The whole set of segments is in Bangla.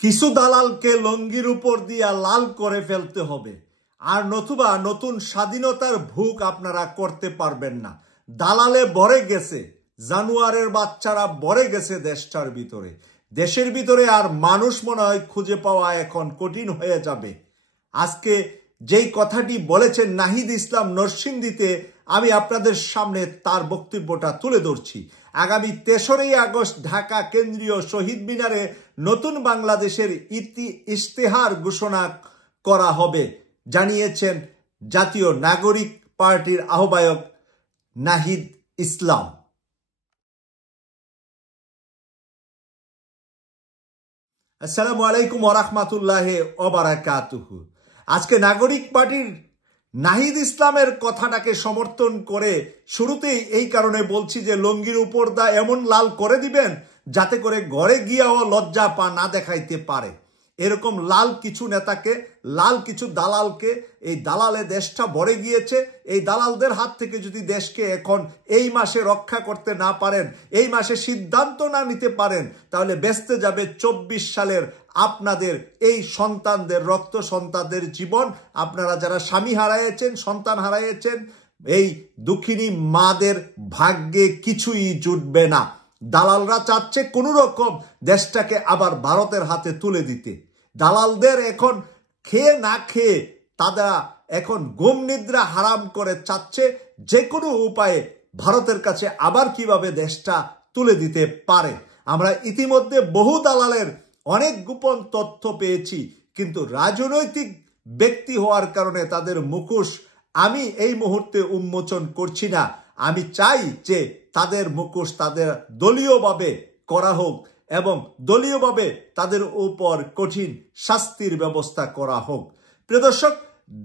কিছু দালালকে লঙ্গির উপর দিয়া লাল করে ফেলতে হবে, আর নতুবা নতুন স্বাধীনতার ভোগ আপনারা করতে পারবেন না। দালালে ভরে গেছে, জানুয়ারের বাচ্চারা ভরে গেছে দেশটার ভিতরে। দেশের ভিতরে আর মানুষ মনে হয় খুঁজে পাওয়া এখন কঠিন হয়ে যাবে। আজকে যেই কথাটি বলেছেন নাহিদ ইসলাম নরসিংদীতে, আমি আপনাদের সামনে তার বক্তব্যটা তুলে ধরছি। আগামী ৩রা আগস্ট ঢাকা কেন্দ্রীয় শহীদ মিনারে নতুন বাংলাদেশের ইশতেহার ঘোষণা করা হবে, জানিয়েছেন জাতীয় নাগরিক পার্টির আহ্বায়ক নাহিদ ইসলাম। আসসালামু আলাইকুম ওয়া রাহমাতুল্লাহি ওয়া বারাকাতুহু। আজকে নাগরিক পার্টির নাহিদ ইসলামের কথাটাকে সমর্থন করে শুরুতেই এই কারণে বলছি যে লঙ্গির উপর দা এমন লাল করে দিবেন যাতে করে ঘরে গিয়াও লজ্জা পা না দেখাইতে পারে। এরকম লাল কিছু নেতাকে, লাল কিছু দালালকে, এই দালালে দেশটা ভরে গিয়েছে। এই দালালদের হাত থেকে যদি দেশকে এখন এই মাসে রক্ষা করতে না পারেন, এই মাসে সিদ্ধান্ত না নিতে পারেন, তাহলে বেঁচতে যাবে ২৪ সালের আপনাদের এই সন্তানদের, রক্ত সন্তানদের জীবন। আপনারা যারা স্বামী হারাইয়েছেন, সন্তান হারাইয়েছেন, এই দুঃখিনী মাদের ভাগ্যে কিছুই জুটবে না। দালালরা চাচ্ছে কোনো রকম দেশটাকে আবার ভারতের হাতে তুলে দিতে। দালালদের এখন খেয়ে না খেয়ে তারা এখন ঘুম নিদ্রা হারাম করে চাচ্ছে যে কোনো উপায়ে ভারতের কাছে আবার কিভাবে দেশটা তুলে দিতে পারে। আমরা ইতিমধ্যে বহু দালালের অনেক গোপন তথ্য পেয়েছি, কিন্তু রাজনৈতিক ব্যক্তি হওয়ার কারণে তাদের মুখোশ আমি এই মুহূর্তে উন্মোচন করছি না। আমি চাই যে তাদের মুখোশ তাদের দলীয়ভাবে করা হোক এবং দলীয়ভাবে তাদের উপর কঠিন শাস্তির ব্যবস্থা করা হোক। প্রিয় দর্শক,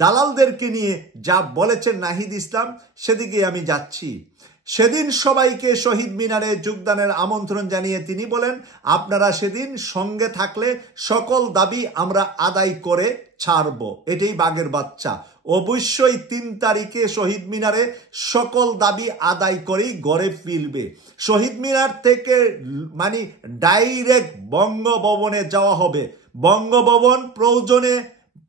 দালালদেরকে নিয়ে যা বলেছেন নাহিদ ইসলাম, সেদিকে আমি যাচ্ছি। সেদিন সবাইকে শহীদ মিনারে যোগদানের আমন্ত্রণ জানিয়ে তিনি বলেন, আপনারা সেদিন সঙ্গে থাকলে সকল দাবি আমরা আদায় করে ছাড়ব। এটাই বাঘের বাচ্চা। অবশ্যই ৩ তারিখে শহীদ মিনারে সকল দাবি আদায় করেই গড়ে ফিরবে। শহীদ মিনার থেকে মানে ডাইরেক্ট বঙ্গভবনে যাওয়া হবে। বঙ্গভবন প্রয়োজনে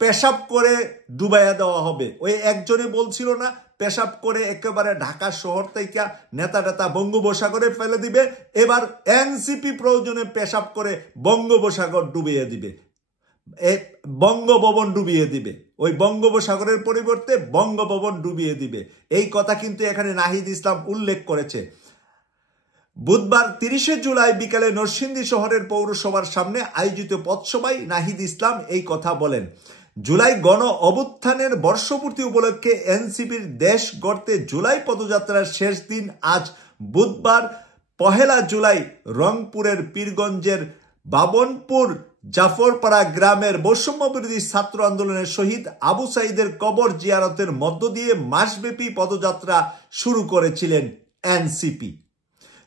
পেশাব করে ডুবাইয়া দেওয়া হবে। ওই একজনে বলছিল না, পেশাব করে একেবারে ঢাকা শহর থেকে নেতা বঙ্গোপসাগরে ফেলে দিবে। এবার এনসিপি প্রয়োজনে পেশাব করে বঙ্গোপসাগর ডুবিয়ে দিবে, বঙ্গভবন ডুবিয়ে দিবে। ওই বঙ্গোপসাগরের পরিবর্তে বঙ্গভবন ডুবিয়ে দিবে। এই কথা কিন্তু এখানে নাহিদ ইসলাম উল্লেখ করেছে। বুধবার ৩০শে জুলাই বিকালে নরসিংদী শহরের পৌরসভার সামনে আয়োজিত পথসভায় নাহিদ ইসলাম এই কথা বলেন। জুলাই গণ অভ্যুত্থানের বর্ষপূর্তি উপলক্ষে এনসিপির দেশ গড়তে জুলাই পদযাত্রার শেষ দিন আজ বুধবার ১ জুলাই রংপুরের পীরগঞ্জের বাবনপুর জাফরপাড়া গ্রামের বৈষম্যবিরোধী ছাত্র আন্দোলনের শহীদ আবু সাঈদের কবর জিয়ারতের মধ্য দিয়ে মাসব্যাপী পদযাত্রা শুরু করেছিলেন এনসিপি।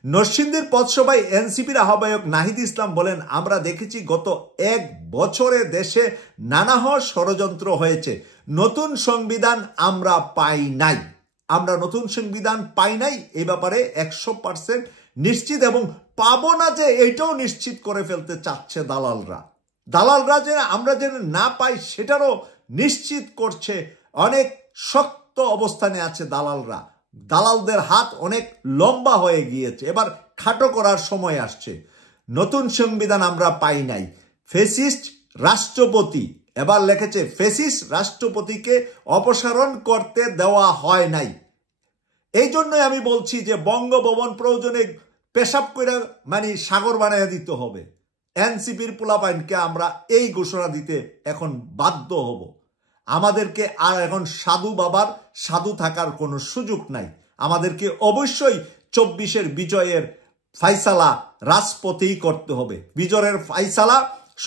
নরসিংদীর পথসভায় এনসিপির আহ্বায়ক নাহিদ ইসলাম বলেন, আমরা দেখেছি গত ১ বছরে দেশে নানা ষড়যন্ত্র হয়েছে। নতুন সংবিধান আমরা পাই নাই। আমরা নতুন সংবিধান পাই নাই, এই ব্যাপারে ১০০% নিশ্চিত, এবং পাবো না যে এটাও নিশ্চিত করে ফেলতে চাচ্ছে দালালরা। দালালরা যে আমরা যেন না পাই সেটারও নিশ্চিত করছে। অনেক শক্ত অবস্থানে আছে দালালরা। দালালদের হাত অনেক লম্বা হয়ে গিয়েছে, এবার খাটো করার সময় আসছে। নতুন সংবিধান আমরা পাই নাই। ফ্যাসিস্ট রাষ্ট্রপতি, এবার লিখেছে ফ্যাসিস্ট রাষ্ট্রপতিকে অপসারণ করতে দেওয়া হয় নাই। এই জন্যই আমি বলছি যে বঙ্গভবন প্রয়োজনে পেশাব করে মানে সাগর বানিয়ে দিতে হবে। এনসিপির পোলাপাইনকে আমরা এই ঘোষণা দিতে এখন বাধ্য হব। আমাদেরকে আর এখন সাধু বাবার সাধু থাকার কোনো সুযোগ নাই। আমাদেরকে অবশ্যই ২৪-এর বিজয়ের ফাইসালা রাজপথেই করতে হবে। বিজয়ের ফাইসালা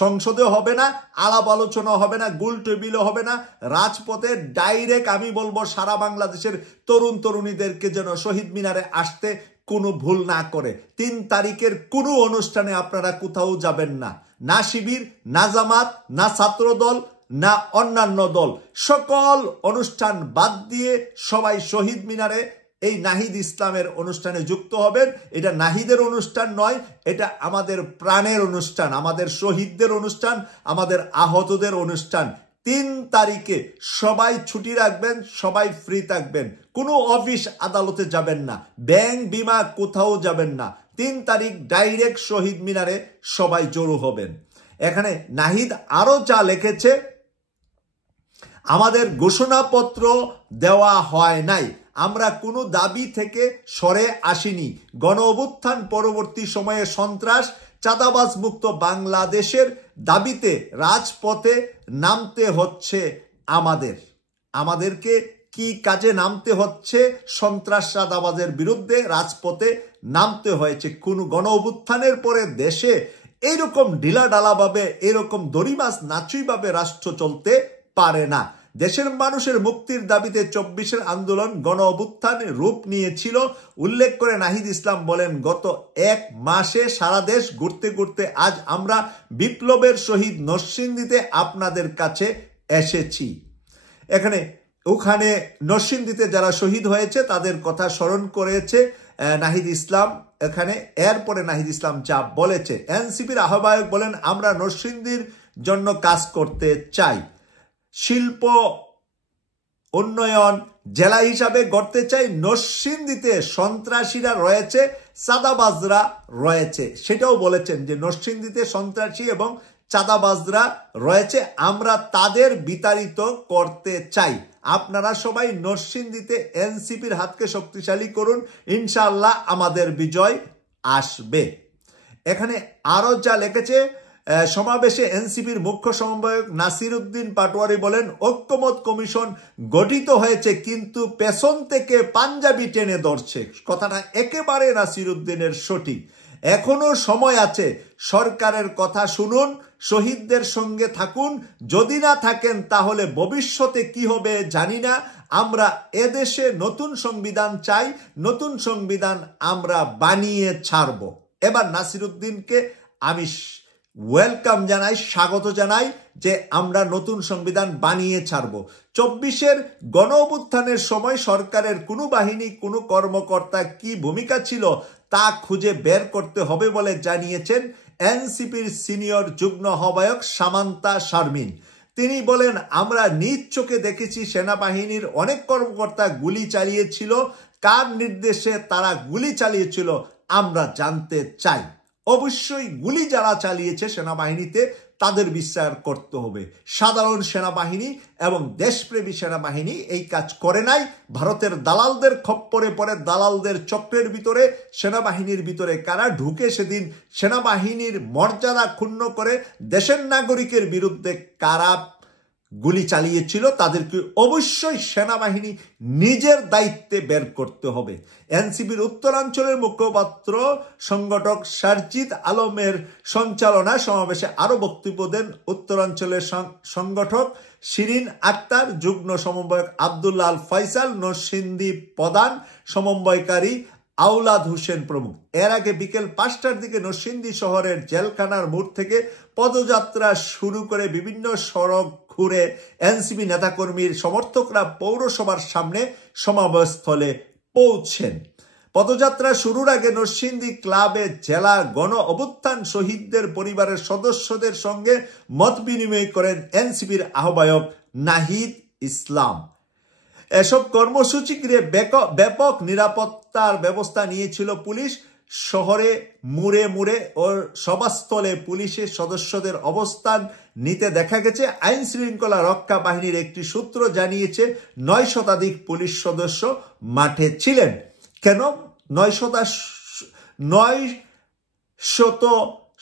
সংসদে হবে না, আলাপ আলোচনা হবে না, গোল টেবিলও হবে না, রাজপথে ডাইরেক্ট। আমি বলবো সারা বাংলাদেশের তরুণ তরুণীদেরকে যেন শহীদ মিনারে আসতে কোনো ভুল না করে। ৩ তারিখের কোনো অনুষ্ঠানে আপনারা কোথাও যাবেন না, না শিবির, না জামাত, না ছাত্রদল, না অন্যান্য দল, সকল অনুষ্ঠান বাদ দিয়ে সবাই শহীদ মিনারে এই নাহিদ ইসলামের অনুষ্ঠানে যুক্ত হবেন। এটা নাহিদের অনুষ্ঠান নয়, এটা আমাদের প্রাণের অনুষ্ঠান, আমাদের শহীদদের অনুষ্ঠান, আমাদের আহতদের অনুষ্ঠান। 3 তারিখে সবাই ছুটি রাখবেন, সবাই ফ্রি থাকবেন, কোনো অফিস আদালতে যাবেন না, ব্যাংক বিমা কোথাও যাবেন না। 3 তারিখ ডাইরেক্ট শহীদ মিনারে সবাই জড়ো হবেন। এখানে নাহিদ আরো যা লিখেছে, আমাদের ঘোষণাপত্র দেওয়া হয় নাই, আমরা কোনো দাবি থেকে সরে আসিনি, গণ অভ্যুত্থান পরবর্তী সময়ে সন্ত্রাস চাঁদাবাজ মুক্ত বাংলাদেশের দাবিতে রাজপথে নামতে হচ্ছে আমাদেরকে কি কাজে নামতে হচ্ছে? সন্ত্রাস চাঁদাবাজের বিরুদ্ধে রাজপথে নামতে হয়েছে। কোন গণ অভ্যুত্থানের পরে দেশে এইরকম ঢিলাঢালাভাবে, এরকম দড়িমাছ নাচুইভাবে রাষ্ট্র চলতে পারে না। দেশের মানুষের মুক্তির দাবিতে 24-এর আন্দোলন গণ অভ্যুত্থানে রূপ নিয়েছিল উল্লেখ করে নাহিদ ইসলাম বলেন, গত 1 মাসে সারা দেশ ঘুরতে ঘুরতে আজ আমরা বিপ্লবের শহীদ নরসিংদীতে আপনাদের কাছে এসেছি। ওখানে নরসিংদীতে যারা শহীদ হয়েছে তাদের কথা স্মরণ করেছে নাহিদ ইসলাম। এরপরে নাহিদ ইসলাম যা বলেছে, এনসিপির আহ্বায়ক বলেন, আমরা নরসিংদীর জন্য কাজ করতে চাই, শিল্প উন্নয়ন জেলা হিসাবে গড়তে চাই। নরসিংদীতে সন্ত্রাসীরা রয়েছে, চাঁদাবাজরা রয়েছে, সেটাও বলেছেন যে নরসিংদীতে সন্ত্রাসী এবং চাঁদাবাজরা রয়েছে, আমরা তাদের বিতাড়িত করতে চাই। আপনারা সবাই নরসিংদীতে এনসিপির হাতকে শক্তিশালী করুন, ইনশাআল্লাহ আমাদের বিজয় আসবে। এখানে আরো যা লিখেছে, সমাবেশে এনসিপির মুখ্য সমন্বয়ক নাসির উদ্দিন পাটোয়ারি বলেন, ঐক্যমত কমিশন গঠিত হয়েছে কিন্তু পেছন থেকে পাঞ্জাবি টেনে ধরছে। কথাটা একেবারে নাসির উদ্দিনের সঠিক। এখনো সময় আছে, সরকারের কথা শুনুন, শহীদদের সঙ্গে থাকুন, যদি না থাকেন তাহলে ভবিষ্যতে কি হবে জানি না। আমরা এদেশে নতুন সংবিধান চাই, নতুন সংবিধান আমরা বানিয়ে ছাড়ব। এবার নাসির উদ্দিনকে আমি ওয়েলকাম জানাই, স্বাগত জানাই যে আমরা নতুন সংবিধান বানিয়ে ছাড়ব। 24-এর গণ অভ্যুত্থানের সময় সরকারের কোনো বাহিনী, কোনো কর্মকর্তা কি ভূমিকা ছিল তা খুঁজে বের করতে হবে বলে জানিয়েছেন এনসিপির সিনিয়র যুগ্ম আহ্বায়ক সামান্তা শারমিন। তিনি বলেন, আমরা নিজ চোখে দেখেছি সেনাবাহিনীর অনেক কর্মকর্তা গুলি চালিয়েছিল, কার নির্দেশে তারা গুলি চালিয়েছিল আমরা জানতে চাই। অবশ্যই গুলি যারা চালিয়েছে সেনাবাহিনীতে তাদের বিচার করতে হবে। সাধারণ সেনাবাহিনী এবং দেশপ্রেমী সেনাবাহিনী এই কাজ করে নাই। ভারতের দালালদের খপ্পরে পড়ে, দালালদের চক্রের ভিতরে, সেনাবাহিনীর ভিতরে কারা ঢুকে সেদিন সেনাবাহিনীর মর্যাদা ক্ষুণ্ণ করে দেশের নাগরিকের বিরুদ্ধে কারা গুলি চালিয়েছিল তাদেরকে অবশ্যই সেনাবাহিনী নিজের দায়িত্বে বের করতে হবে। এনসিপির উত্তরাঞ্চলের মুখপাত্র সংগঠক সারজিদ আলমের সঞ্চালনায় সমাবেশে আরো বক্তব্য দেন উত্তরাঞ্চলের সংগঠক শিরিন আক্তার, যুগ্ম সমন্বয়ক আব্দুল্লাহ আল ফয়সাল, নরসিংদী প্রধান সমন্বয়কারী আওলাদ হোসেন প্রমুখ। এর আগে বিকেল 5টার দিকে নরসিংদী শহরের জেলখানার মোড় থেকে পদযাত্রা শুরু করে বিভিন্ন সড়ক ঘুরে এনসিপি নেতাকর্মীর সমর্থকরা পৌরসভার সামনে সমাবেশস্থলে পৌঁছেন। পদযাত্রা শুরুর আগে নরসিংদী ক্লাবে জেলা গণ অভ্যুত্থান শহীদদের পরিবারের সদস্যদের সঙ্গে মত বিনিময় করেন এনসিপির আহ্বায়ক নাহিদ ইসলাম। এসব কর্মসূচি ঘিরে ব্যাপক নিরাপত্তার ব্যবস্থা নিয়েছিল পুলিশ। শহরে মুড়ে মুড়ে ও সভাস্থলে পুলিশের সদস্যদের অবস্থান নিতে দেখা গেছে। আইন শৃঙ্খলা রক্ষা বাহিনীর একটি সূত্র জানিয়েছে 9 শতাধিক পুলিশ সদস্য মাঠে ছিলেন। কেন 900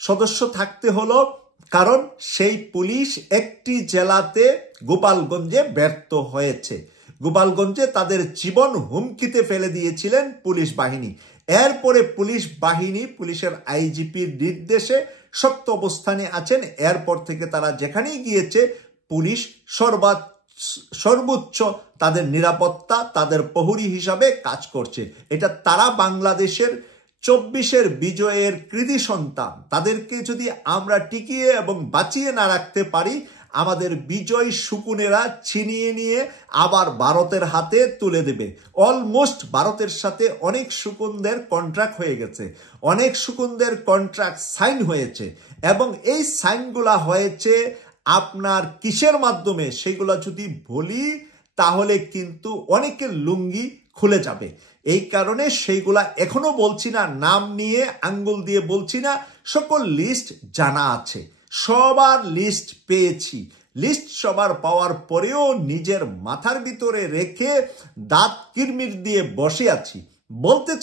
সদস্য থাকতে হলো? কারণ সেই পুলিশ একটি জেলাতে গোপালগঞ্জে ব্যর্থ হয়েছে। গোপালগঞ্জে তাদের জীবন হুমকিতে ফেলে দিয়েছিলেন পুলিশ বাহিনী। এরপরে পুলিশ বাহিনী পুলিশের আইজিপির নির্দেশে শক্ত অবস্থানে আছেন। এরপর থেকে তারা যেখানেই গিয়েছে পুলিশ সর্বোচ্চ তাদের নিরাপত্তা, তাদের প্রহরী হিসাবে কাজ করছে। এটা তারা বাংলাদেশের 24-এর বিজয়ের কৃতি সন্তান। তাদেরকে যদি আমরা টিকিয়ে এবং বাঁচিয়ে না রাখতে পারি, আমাদের বিজয় শকুনেরা ছিনিয়ে নিয়ে আবার ভারতের হাতে তুলে দেবে। অলমোস্ট ভারতের সাথে অনেক শকুনদের কন্ট্রাক্ট হয়ে গেছে, অনেক শকুনদের কন্ট্রাক্ট সাইন হয়েছে, এবং এই সাইনগুলা হয়েছে আপনার কিসের মাধ্যমে সেগুলা যদি বলি তাহলে কিন্তু অনেকের লুঙ্গি খুলে যাবে। এই কারণে সেইগুলা এখনো বলছি না, নাম নিয়ে আঙ্গুল দিয়ে বলছি না, সকল লিস্ট জানা আছে, সবার লিস্ট পেয়েছি। লিস্ট সবার পাওয়ার পরেও নিজের মাথার ভিতরে রেখে দাঁত কিরমির দিয়ে বসে আছি। বলতে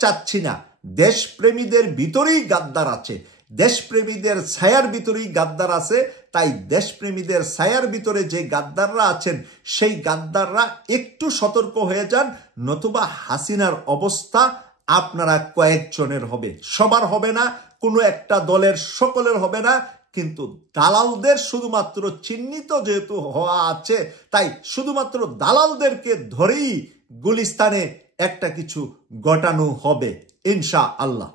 চাচ্ছি না দেশপ্রেমীদের ভিতরেই গাদ্দার আছে, দেশপ্রেমীদের ছায়ার ভিতরেই গাদ্দার আছে। তাই দেশপ্রেমীদের ছায়ার ভিতরে যে গাদ্দাররা আছেন সেই গাদ্দাররা একটু সতর্ক হয়ে যান, নতুবা হাসিনার অবস্থা আপনারা কয়েকজনের হবে, সবার হবে না, কোনো একটা দলের সকলের হবে না, কিন্তু দালালদের শুধুমাত্র চিহ্নিত যেহেতু হওয়া আছে তাই শুধুমাত্র দালালদেরকে ধরেই গুলিস্তানে একটা কিছু ঘটানো হবে ইনশাআল্লাহ।